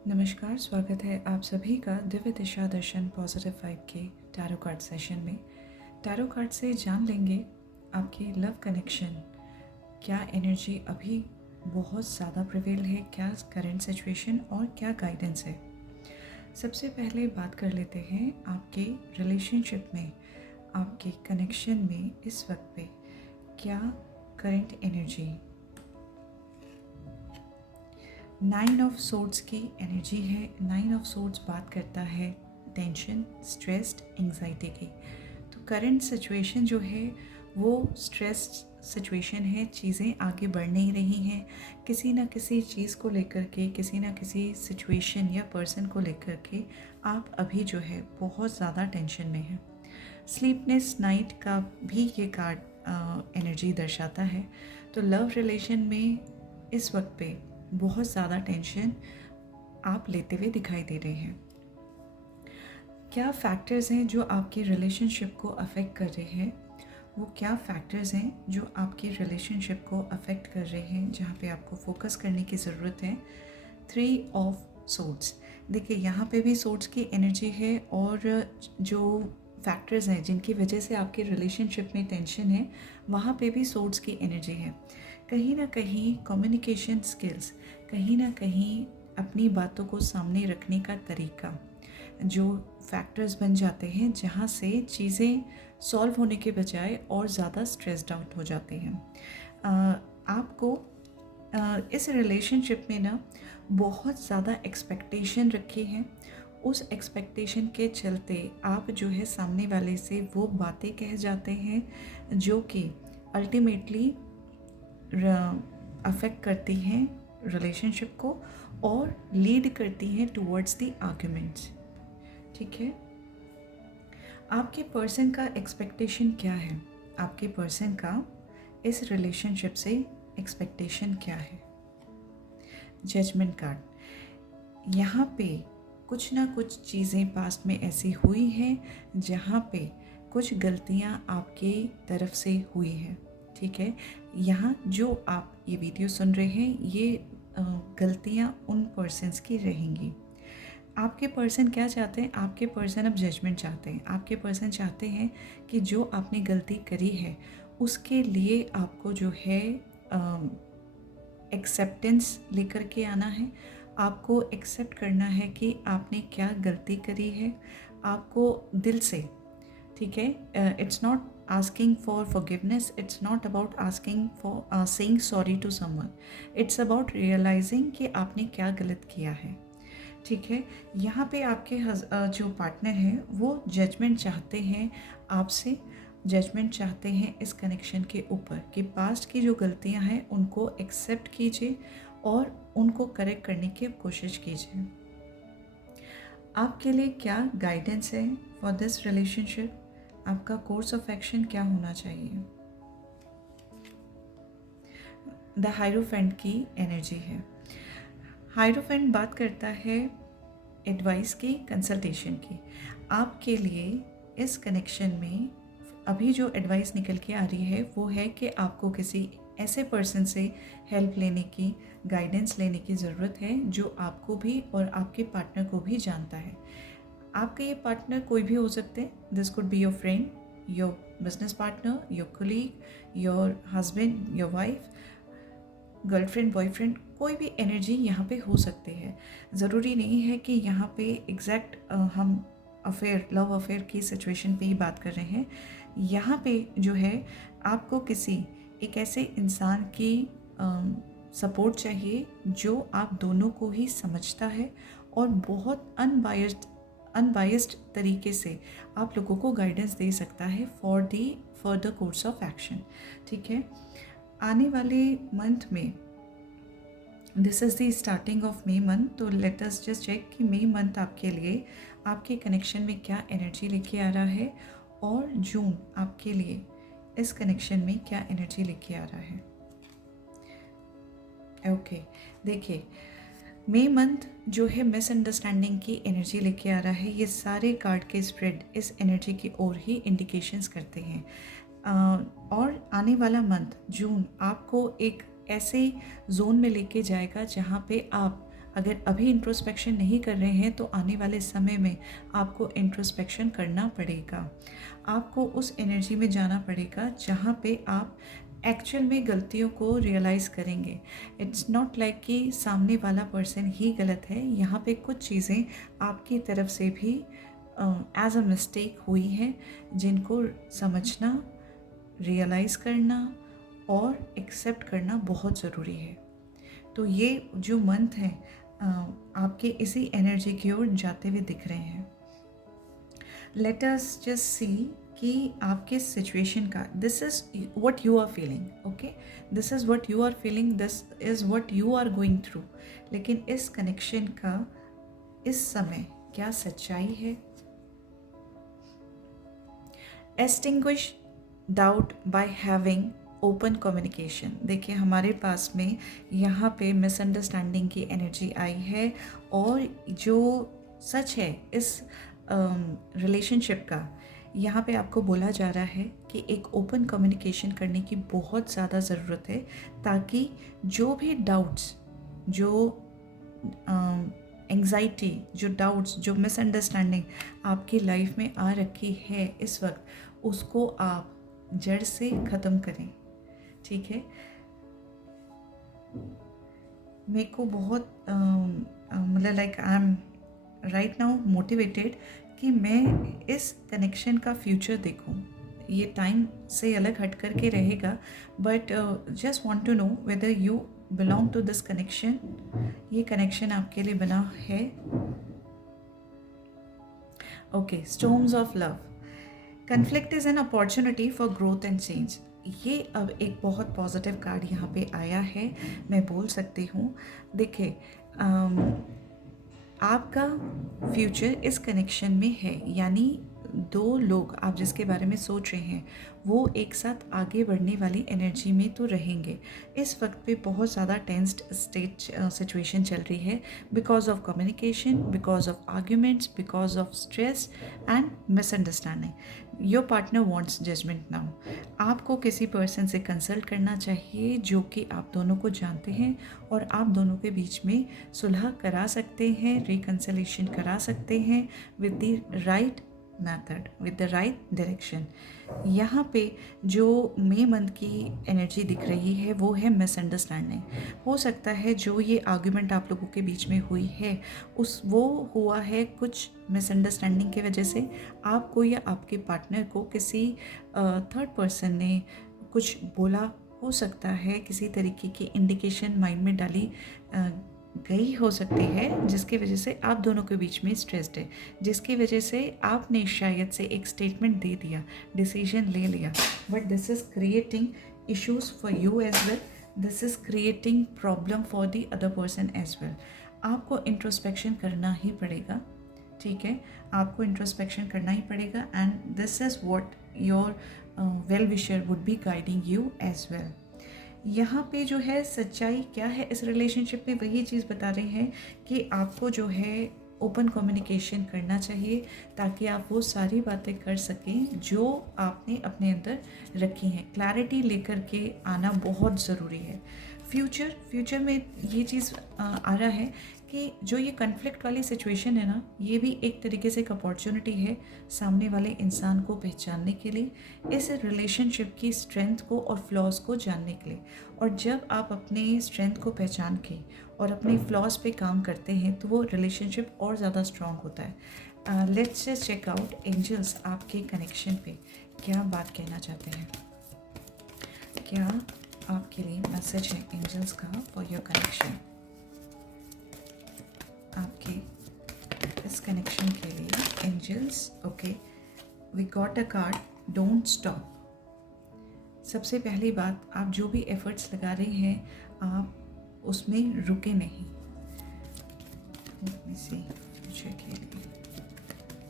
नमस्कार, स्वागत है आप सभी का दिव्य दिशा दर्शन पॉजिटिव वाइब के टैरो कार्ड सेशन में। टैरो कार्ड से जान लेंगे आपकी लव कनेक्शन, क्या एनर्जी अभी बहुत ज़्यादा प्रिवेल है, क्या करंट सिचुएशन और क्या गाइडेंस है। सबसे पहले बात कर लेते हैं आपके रिलेशनशिप में, आपके कनेक्शन में इस वक्त पे क्या करंट एनर्जी। 9 ऑफ सोर्ड्स की एनर्जी है। 9 ऑफ सोर्ड्स बात करता है टेंशन, स्ट्रेस्ड, एंग्जाइटी की। तो करंट सिचुएशन जो है वो स्ट्रेस्ड सिचुएशन है। चीज़ें आगे बढ़ नहीं रही हैं, किसी ना किसी चीज़ को लेकर के, किसी ना किसी सिचुएशन या पर्सन को लेकर के आप अभी जो है बहुत ज़्यादा टेंशन में हैं। स्लीपनेस नाइट का भी ये कार्ड एनर्जी दर्शाता है। तो लव रिलेशन में इस वक्त पे बहुत ज़्यादा टेंशन आप लेते हुए दिखाई दे रहे हैं। क्या फैक्टर्स हैं जो आपके रिलेशनशिप को अफेक्ट कर रहे हैं, वो क्या फैक्टर्स हैं जो आपके रिलेशनशिप को अफेक्ट कर रहे हैं, जहाँ पे आपको फोकस करने की ज़रूरत है। 3 ऑफ सोर्ड्स, देखिए यहाँ पे भी सोर्ड्स की एनर्जी है और जो फैक्टर्स हैं जिनकी वजह से आपके रिलेशनशिप में टेंशन है, वहाँ पे भी सोर्ड्स की एनर्जी है। कहीं ना कहीं कम्युनिकेशन स्किल्स, कहीं ना कहीं अपनी बातों को सामने रखने का तरीका, जो फैक्टर्स बन जाते हैं जहाँ से चीज़ें सॉल्व होने के बजाय और ज़्यादा स्ट्रेस्ड आउट हो जाते हैं। आपको इस रिलेशनशिप में ना बहुत ज़्यादा एक्सपेक्टेशन रखी हैं। उस एक्सपेक्टेशन के चलते आप जो है सामने वाले से वो बातें कह जाते हैं जो कि अल्टीमेटली अफेक्ट करती हैं रिलेशनशिप को और लीड करती हैं टुवर्ड्स द आर्ग्यूमेंट्स। ठीक है, आपके पर्सन का एक्सपेक्टेशन क्या है, आपके पर्सन का इस रिलेशनशिप से एक्सपेक्टेशन क्या है। जजमेंट कार्ड, यहाँ पे कुछ ना कुछ चीज़ें पास्ट में ऐसी हुई हैं जहाँ पे कुछ गलतियाँ आपके तरफ से हुई हैं। ठीक है, यहाँ जो आप ये वीडियो सुन रहे हैं, ये गलतियाँ उन पर्सन्स की रहेंगी। आपके पर्सन क्या चाहते हैं, आपके पर्सन अब जजमेंट चाहते हैं। आपके पर्सन चाहते हैं कि जो आपने गलती करी है उसके लिए आपको जो है एक्सेप्टेंस लेकर के आना है। आपको एक्सेप्ट करना है कि आपने क्या गलती करी है, आपको दिल से। ठीक है, it's not asking for forgiveness, it's not about asking for saying sorry to someone, it's about realizing कि आपने क्या गलत किया है। ठीक है, यहाँ पे आपके जो पार्टनर हैं वो जजमेंट चाहते हैं आपसे, जजमेंट चाहते हैं इस कनेक्शन के ऊपर कि पास्ट की जो गलतियाँ हैं उनको एक्सेप्ट कीजिए और उनको करेक्ट करने की कोशिश कीजिए। आपके लिए क्या गाइडेंस है फॉर दिस रिलेशनशिप, आपका कोर्स ऑफ एक्शन क्या होना चाहिए। द हायरोफेंट की एनर्जी है। हायरोफेंट बात करता है एडवाइस की, कंसल्टेशन की। आपके लिए इस कनेक्शन में अभी जो एडवाइस निकल के आ रही है वो है कि आपको किसी ऐसे पर्सन से हेल्प लेने की, गाइडेंस लेने की ज़रूरत है जो आपको भी और आपके पार्टनर को भी जानता है। आपका ये पार्टनर कोई भी हो सकते हैं, this could be your friend, your business partner, your colleague, your husband, your wife, girlfriend, boyfriend, कोई भी एनर्जी यहाँ पे हो सकती है। ज़रूरी नहीं है कि यहाँ पे एग्जैक्ट हम अफेयर, लव अफेयर की सिचुएशन पे ही बात कर रहे हैं। यहाँ पे जो है आपको किसी एक ऐसे इंसान की सपोर्ट चाहिए जो आप दोनों को ही समझता है और बहुत अनबायस्ड तरीके से आप लोगों को गाइडेंस दे सकता है for the further course of action. ठीक है, आने वाले मंथ में, this is the starting of May month, तो लेट अस जस्ट चेक कि मे मंथ आपके लिए, आपके कनेक्शन में क्या एनर्जी लेके आ रहा है और जून आपके लिए इस कनेक्शन में क्या एनर्जी लेके आ रहा है। ओके, देखिए मे मंथ जो है मिसअंडरस्टैंडिंग की एनर्जी लेके आ रहा है। ये सारे कार्ड के स्प्रेड इस एनर्जी की ओर ही इंडिकेशंस करते हैं। और आने वाला मंथ जून आपको एक ऐसे जोन में लेके जाएगा जहाँ पे आप अगर अभी इंट्रोस्पेक्शन नहीं कर रहे हैं तो आने वाले समय में आपको इंट्रोस्पेक्शन करना पड़ेगा। आपको उस एनर्जी में जाना पड़ेगा जहाँ पे आप एक्चुअल में गलतियों को रियलाइज़ करेंगे। इट्स नॉट लाइक कि सामने वाला पर्सन ही गलत है, यहाँ पे कुछ चीज़ें आपकी तरफ से भी एज अ मिस्टेक हुई है जिनको समझना, रियलाइज़ करना और एक्सेप्ट करना बहुत ज़रूरी है। तो ये जो मंथ है आपके इसी एनर्जी की ओर जाते हुए दिख रहे हैं। लेट अस जस्ट सी कि आपके सिचुएशन का this is what you are feeling, okay, this is what you are feeling, this is what you are going through. लेकिन इस कनेक्शन का इस समय क्या सच्चाई है? Extinguish doubt by having open communication. देखिए हमारे पास में यहाँ पे मिसअंडरस्टैंडिंग की एनर्जी आई है और जो सच है इस रिलेशनशिप का, यहाँ पे आपको बोला जा रहा है कि एक ओपन कम्युनिकेशन करने की बहुत ज़्यादा ज़रूरत है, ताकि जो भी डाउट्स, जो एंग्जाइटी, जो डाउट्स, जो मिसअंडरस्टैंडिंग आपकी लाइफ में आ रखी है इस वक्त, उसको आप जड़ से ख़त्म करें। ठीक है, मेरे को बहुत मतलब like I am right now motivated कि मैं इस कनेक्शन का फ्यूचर देखूं। ये टाइम से अलग हट कर के रहेगा, but just want to know whether you belong to this connection. ये कनेक्शन आपके लिए बना है। Okay, storms of love, conflict is an opportunity for growth and change. ये अब एक बहुत पॉजिटिव कार्ड यहाँ पे आया है, मैं बोल सकती हूँ। देखिए आपका फ्यूचर इस कनेक्शन में है, यानी दो लोग आप जिसके बारे में सोच रहे हैं वो एक साथ आगे बढ़ने वाली एनर्जी में तो रहेंगे। इस वक्त पे बहुत ज़्यादा टेंस्ड सिचुएशन चल रही है because of communication, because of arguments, because of stress and misunderstanding. Your partner wants judgement now. आपको किसी पर्सन से कंसल्ट करना चाहिए जो कि आप दोनों को जानते हैं और आप दोनों के बीच में सुलह करा सकते हैं, रिकन्सिलेशन करा सकते हैं with the right method, with the right direction. यहाँ पे जो मई मंथ की एनर्जी दिख रही है वो है मिसअंडरस्टैंडिंग। हो सकता है जो ये आर्ग्यूमेंट आप लोगों के बीच में हुई है वो हुआ है कुछ मिसअंडरस्टैंडिंग की वजह से। आपको या आपके पार्टनर को किसी थर्ड पर्सन ने कुछ बोला हो सकता है, किसी तरीके की इंडिकेशन माइंड में डाली गई हो सकती है जिसकी वजह से आप दोनों के बीच में स्ट्रेस्ड है, जिसकी वजह से आपने शायद से एक स्टेटमेंट दे दिया, डिसीजन ले लिया, but this is creating issues for you as well, this is creating problem for the other person as well. आपको इंट्रोस्पेक्शन करना ही पड़ेगा, ठीक है, आपको इंट्रोस्पेक्शन करना ही पड़ेगा and this is what your well wisher would be guiding you as well. यहाँ पे जो है सच्चाई क्या है इस रिलेशनशिप में, वही चीज़ बता रहे हैं कि आपको जो है ओपन कम्युनिकेशन करना चाहिए ताकि आप वो सारी बातें कर सकें जो आपने अपने अंदर रखी हैं। क्लैरिटी लेकर के आना बहुत ज़रूरी है। फ्यूचर में ये चीज़ आ रहा है कि जो ये कन्फ्लिक्ट वाली सिचुएशन है ना, ये भी एक तरीके से एक अपॉर्चुनिटी है सामने वाले इंसान को पहचानने के लिए, इस रिलेशनशिप की स्ट्रेंथ को और फ्लॉज को जानने के लिए। और जब आप अपने स्ट्रेंथ को पहचान के और अपने फ्लॉज पे काम करते हैं तो वो रिलेशनशिप और ज़्यादा स्ट्रॉन्ग होता है। Let's just check out angels आपके कनेक्शन पे क्या बात कहना चाहते हैं। क्या आपके लिए मैसेज है एंजल्स का फॉर योर कनेक्शन, आपके इस कनेक्शन के लिए angels. Okay, we got a card, don't stop. सबसे पहली बात, आप जो भी एफर्ट्स लगा रहे हैं आप उसमें रुके नहीं। फ्यूचर के लिए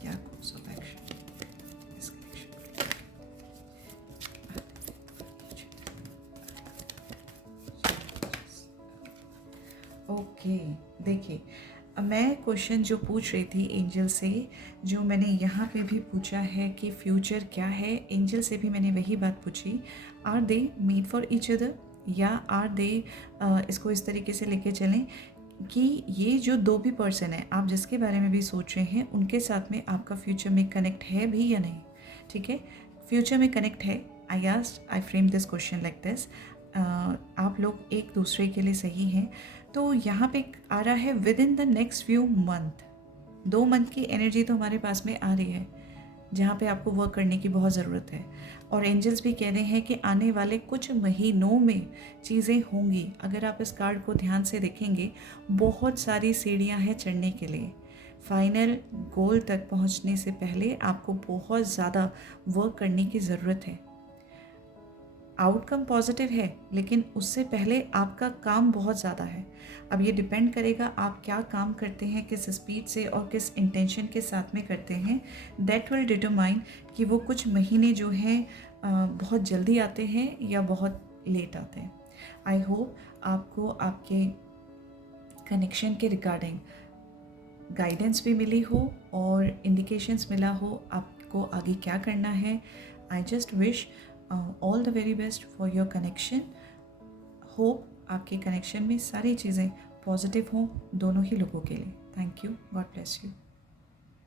क्या कोर्स ऑफ एक्शन इस कनेक्शन के लिए। ओके, देखिए मैं क्वेश्चन जो पूछ रही थी एंजल से, जो मैंने यहाँ पे भी पूछा है कि फ्यूचर क्या है, एंजल से भी मैंने वही बात पूछी। Are they made for each other, या आर दे इसको इस तरीके से लेके चलें, कि ये जो दो भी पर्सन है, आप जिसके बारे में भी सोच रहे हैं, उनके साथ में आपका फ्यूचर में कनेक्ट है भी या नहीं। ठीक है, फ्यूचर में कनेक्ट है। I frame this question like this, आप लोग एक दूसरे के लिए सही हैं। तो यहाँ पे आ रहा है with in the next few month, 2 month की एनर्जी तो हमारे पास में आ रही है जहाँ पे आपको वर्क करने की बहुत ज़रूरत है। और एंजल्स भी कह रहे हैं कि आने वाले कुछ महीनों में चीज़ें होंगी। अगर आप इस कार्ड को ध्यान से देखेंगे, बहुत सारी सीढ़ियाँ हैं चढ़ने के लिए। फाइनल गोल तक पहुँचने से पहले आपको बहुत ज़्यादा वर्क करने की ज़रूरत है। आउटकम पॉजिटिव है, लेकिन उससे पहले आपका काम बहुत ज़्यादा है। अब ये डिपेंड करेगा आप क्या काम करते हैं, किस स्पीड से और किस इंटेंशन के साथ में करते हैं। दैट विल डिटरमाइन कि वो कुछ महीने जो हैं बहुत जल्दी आते हैं या बहुत लेट आते हैं। आई होप आपको आपके कनेक्शन के रिगार्डिंग गाइडेंस भी मिली हो और इंडिकेशंस मिला हो आपको आगे क्या करना है। I just wish all the very best for your connection. Hope आपके कनेक्शन में सारी चीज़ें पॉजिटिव हों दोनों ही लोगों के लिए। Thank you, God bless you.